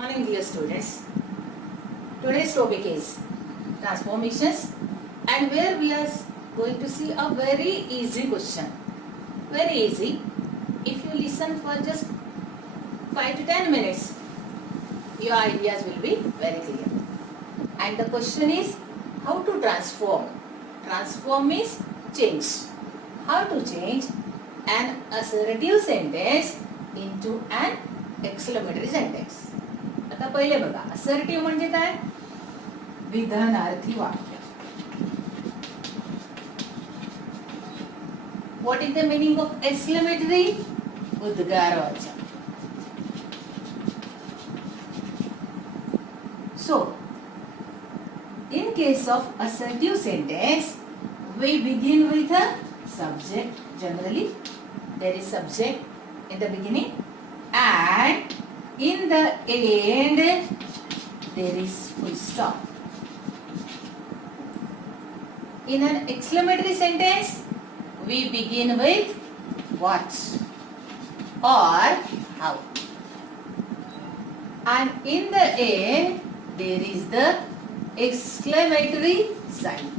Morning, dear students. Today's topic is transformations, and where we are going to see a very easy question. Very easy. If you listen for just 5 to 10 minutes, your ideas will be very clear. And the question is how to transform. Transform means change. How to change an assertive sentence into an exclamatory sentence. आता पहिले बघा, assertive म्हणजे काय? विधानार्थी वाक्य. What is the meaning of exclamatory? उद्गारवाचक. So, in case of assertive sentence, we begin with a subject. Generally, there is subject in the beginning, and in the end, there is full stop. In an exclamatory sentence, we begin with what or how, and in the end, there is the exclamatory sign.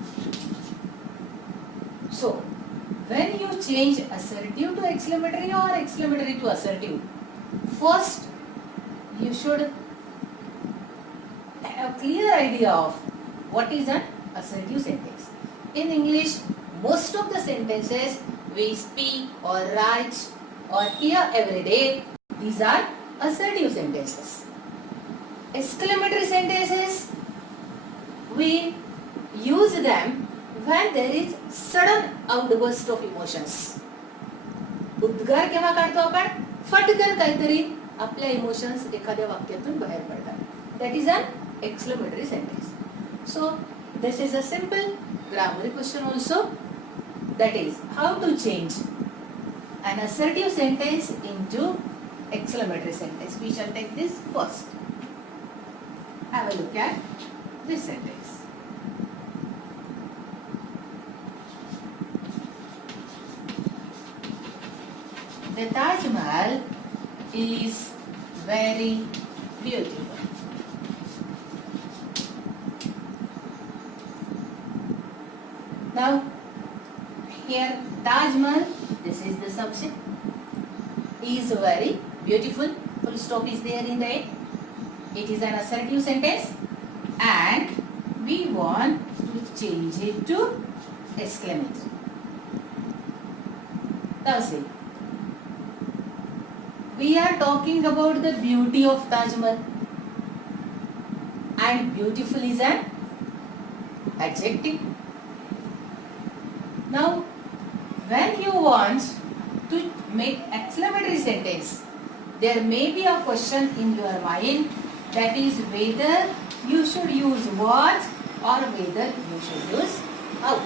So, when you change assertive to exclamatory or exclamatory to assertive, first you should have a clear idea of what is an assertive sentence. In English, most of the sentences we speak or write or hear every day, these are assertive sentences. Exclamatory sentences, we use them when there is sudden outburst of emotions. उद्गार केव्हा काढतो आपण? फटकन काहीतरी आपल्या emotions एखाद्या वाक्यातून बाहेर पडतात. That is an exclamatory sentence. So this is a simple grammar question also. That is how to change an assertive sentence into exclamatory sentence. We shall take this first. Have a look at this sentence. The Taj Mahal is very beautiful. Now, here Taj Mahal, this is the subject, is very beautiful. Full stop is there in the end. It is an assertive sentence, and we want to change it to exclamatory. Now see, we are talking about the beauty of Taj Mahal, and beautiful is an adjective. Now, when you want to make exclamatory sentence, there may be a question in your mind, that is whether you should use what or whether you should use how.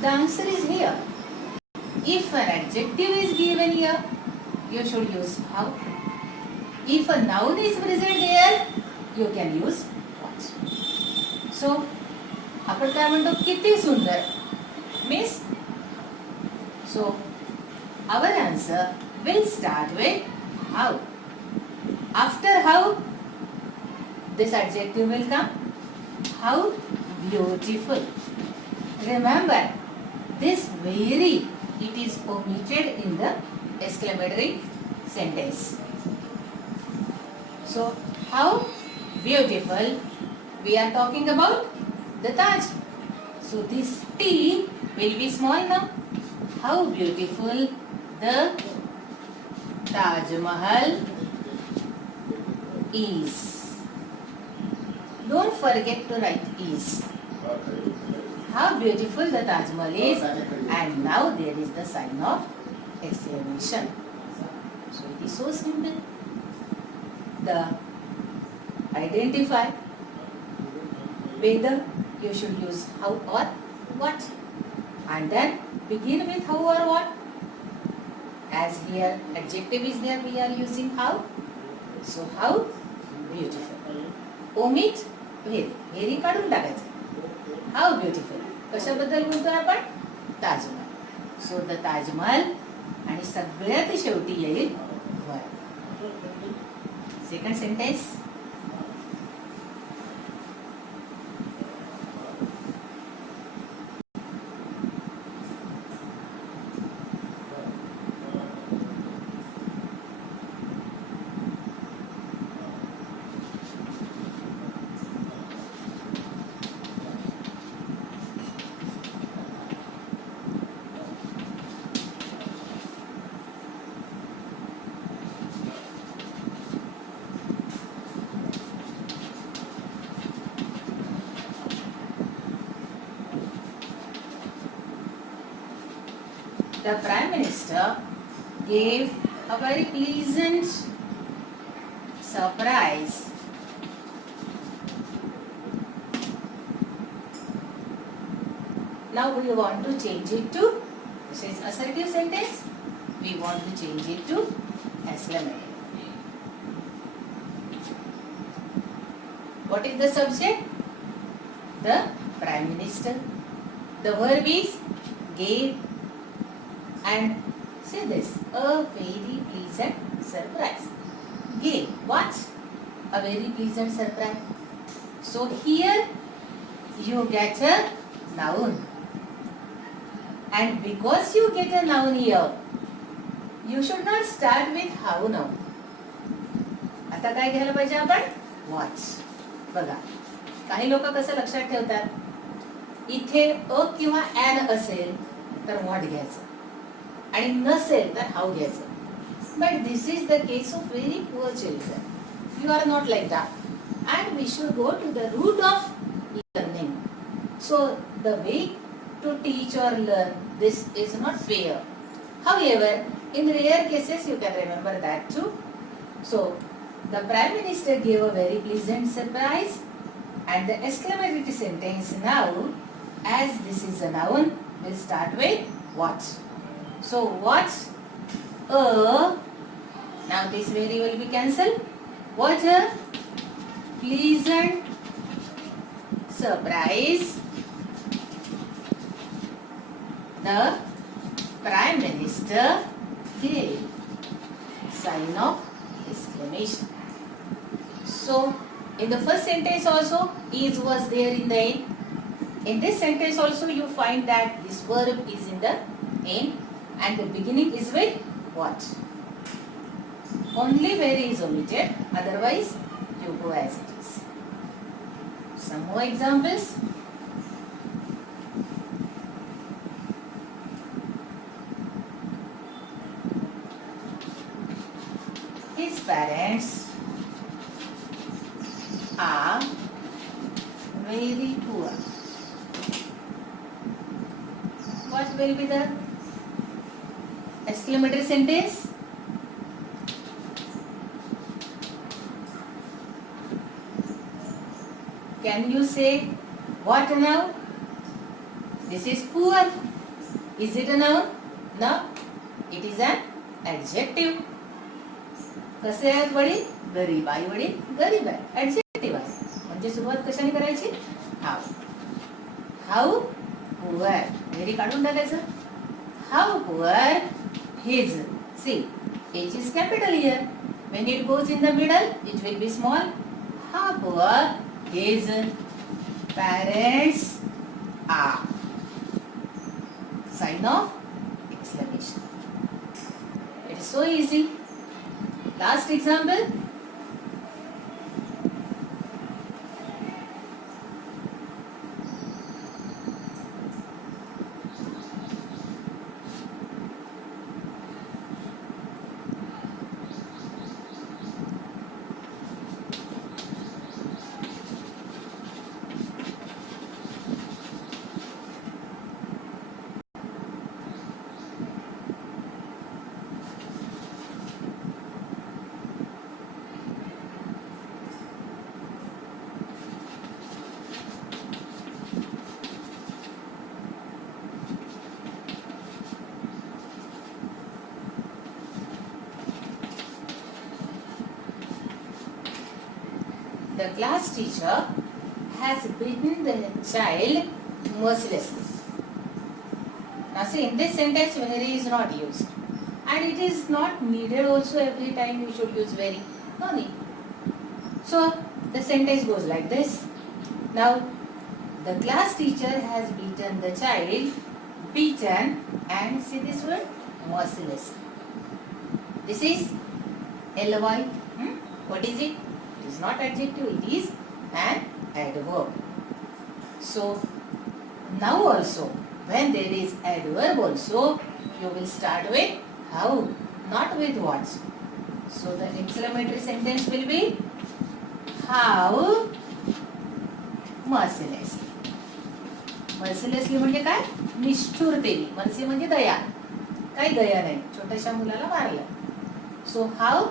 The answer is here. If an adjective is given here, you should use how. If a noun is present here, you can use what. So, आपण काय म्हणतो? किती सुंदर means. So, our answer will start with how. After how, this adjective will come. How beautiful. Remember, this very, it is omitted in the exclamatory sentence. So, how beautiful, we are talking about the Taj. So, this T will be small now. How beautiful the Taj Mahal is. Don't forget to write is. How beautiful the Taj Mahal is, and now there is the sign of exclamation. So it is so simple. The identify whether you should use how or what, and then begin with how or what. As here adjective is there, we are using how. So how beautiful. Omit very. Very काढून टाकायचं. How beautiful. कशाबद्दल बोलतो आपण? Taj Mahal. So the Taj Mahal, आणि सगळ्यात शेवटी येईल वर. Second sentence. The Prime Minister gave a very pleasant surprise. Now we want to change it to, this is assertive sentence, we want to change it to exclamatory. What is the subject? The Prime Minister. The verb is gave. And say this, a very pleasant surprise. Gave what? A very pleasant surprise. So here you get a noun. And because you get a noun here, you should not start with how now. आता काय घ्यायला पाहिजे आपण? What. बघा, काही लोक कसं लक्षात ठेवतात, इथे अ किंवा an असेल तर what घ्यायचं आणि नसेल तर हाऊ घ्यायचं. But this is the case of very poor children. You are not like that and we should go to the root of learning. So the way to teach or learn this is not fair. However, in rare cases you can remember that too. So the Prime Minister gave a very pleasant surprise, and the exclamatory sentence now, as this is a noun, will start with what. So what now this very will be cancelled. What a pleasant surprise the Prime Minister gave. Sign of exclamation. So in the first sentence also is was there in the end. In this sentence also you find that this verb is in the end. And the beginning is with what? Only where is omitted, otherwise you go as it is. Some more examples. His parents are very poor. What will be the exclamatory sentence? Can you say what now? This is poor. Is it a noun? No. It is an adjective. कसे आहेत वडील? गरीब. आई वडील गरीब आहे. Adjective आहे. म्हणजे सुरुवात कशाने करायची? How. How poor. घरी काढून टाकायचं. How poor his. See, H is capital here. When it goes in the middle, it will be small. How poor his parents are. Sign of exclamation. It is so easy. Last example. The class teacher has beaten the child mercilessly. Now see, in this sentence very is not used, and it is not needed also every time you should use very. No need. So the sentence goes like this. Now the class teacher has beaten the child, beaten, and see this word, merciless. This is ly. What is it? It is not adjective, it is an adverb. So now also, when there is adverb also, you will start with how, not with what. So the exclamatory sentence will be how mercilessly. मर्सिलेसली म्हणजे काय, निष्ठुरतेने. Mercy म्हणजे दया, काही दया नाही, छोट्याशा मुलाला मारलं. So how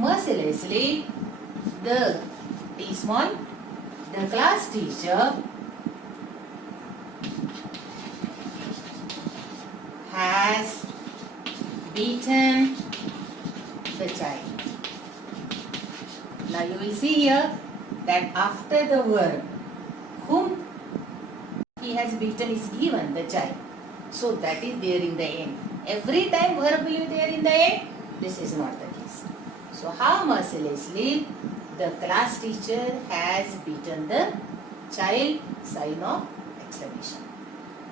mercilessly the टी small the class teacher has beaten the child. Now you will see here that after the verb whom he has beaten is given, the child. So that is there in the end. Every time verb will be there in the end. This is not the case. So how mercilessly the class teacher has beaten the child, sign of exclamation.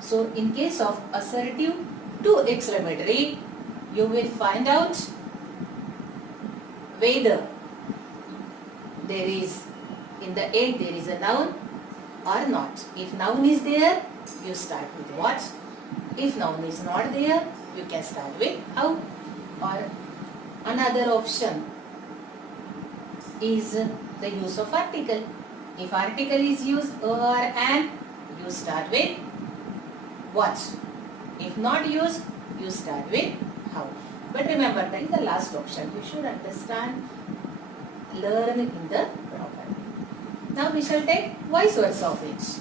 So in case of assertive to exclamatory, you will find out whether there is, in the end there is a noun or not. If noun is there, you start with what. If noun is not there, you can start with how. Or another option is the use of article. If article is used or an, you start with what. If not used, you start with how. But remember, that is the last option. You should understand, learn in the proper. Now we shall take vice versa of it.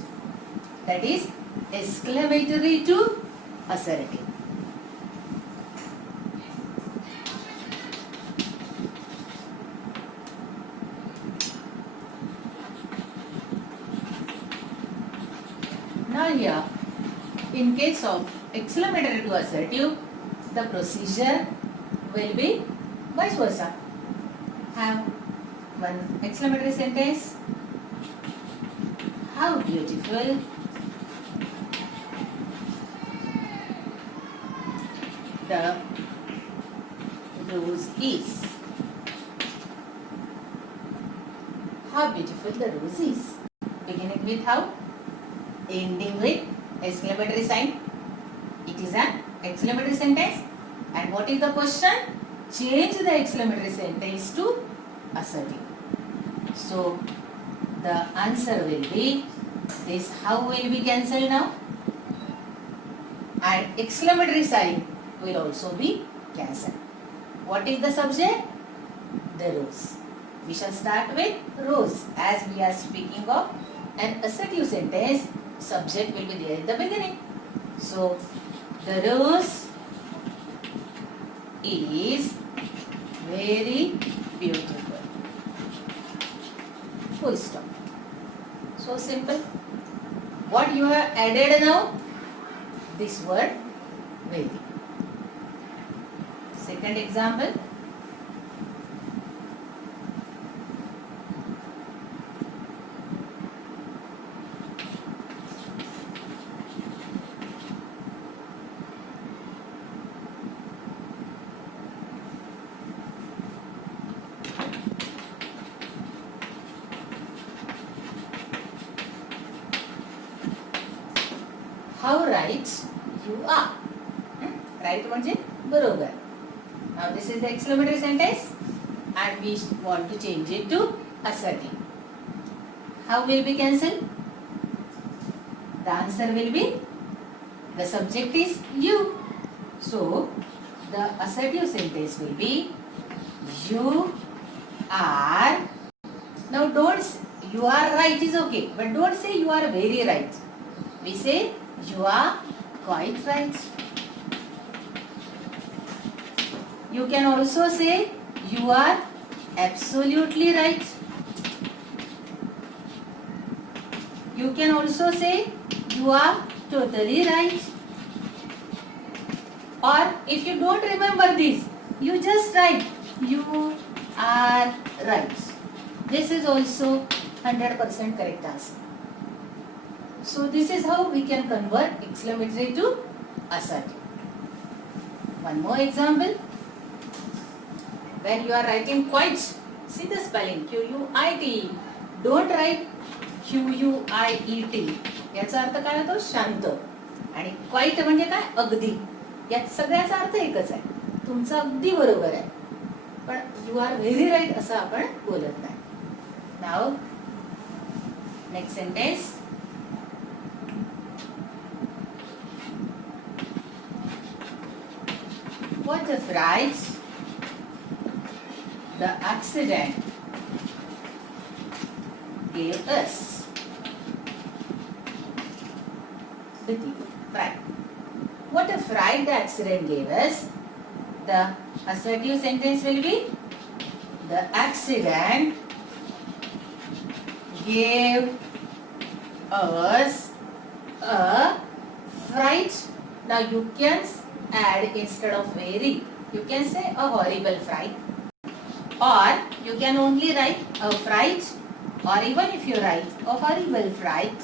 That is exclamatory to assertive. Now here, in case of exclamatory to assertive, the procedure will be vice versa. Have one exclamatory sentence. How beautiful the rose is. How beautiful the rose is. Beginning with how, ending with exclamatory sign. It is an exclamatory sentence. And what is the question? Change the exclamatory sentence to assertive. So the answer will be, this how will be cancelled now, and exclamatory sign will also be cancelled. What is the subject? The rose. We shall start with rose. As we are speaking of an assertive sentence, subject will be there in the beginning. So the rose is very beautiful. Full stop. So simple. What you have added now? This word very. Second example. How right you are. Right म्हणजे बरोबर. Now this is the exclamatory sentence and we want to change it to assertive. How will be cancelled? The answer will be, the subject is you. So the assertive sentence will be, you are. Now don't, you are right is okay, but don't say you are very right. We say you are quite right. You can also say you are absolutely right. You can also say you are totally right. Or if you don't remember this, you just write you are right. This is also 100% correct answer. So this is how we can convert exclamatory to assertive. One more example where you are writing quite. See the spelling Q-U-I-T. Don't write Q-U-I-E-T. याचा अर्थ काय होतो? शांत. आणि quite म्हणजे काय? अगदी. यात सगळ्याचा अर्थ एकच आहे. तुमचं अगदी बरोबर आहे. पण यू आर व्हेरी राईट असं आपण बोलत नाही. Now next sentence. What the fright the accident gave us. Fright. What a fright the accident gave us. The assertive sentence will be the accident gave us a fright. Now you can add instead of very, you can say a horrible fright, or you can only write a fright, or even if you write a horrible fright,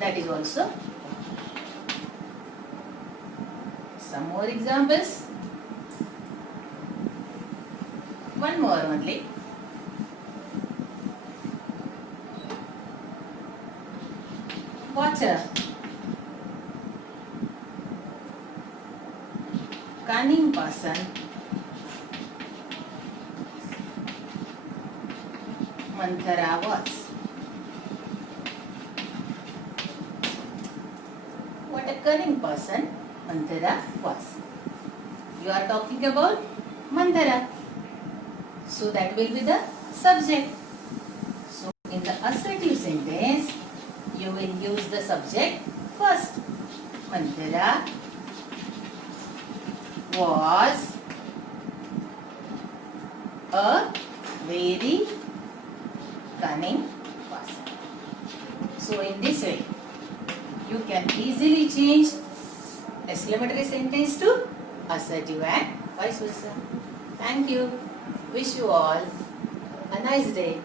that is also. Some more examples. One more only. Water. Cunning person Manthara was. What a cunning person Manthara was. You are talking about Manthara. So that will be the subject. So in the assertive sentence, you will use the subject first. Manthara was a very cunning person. So in this way, you can easily change exclamatory sentence to assertive and vice versa. Thank you. Wish you all a nice day.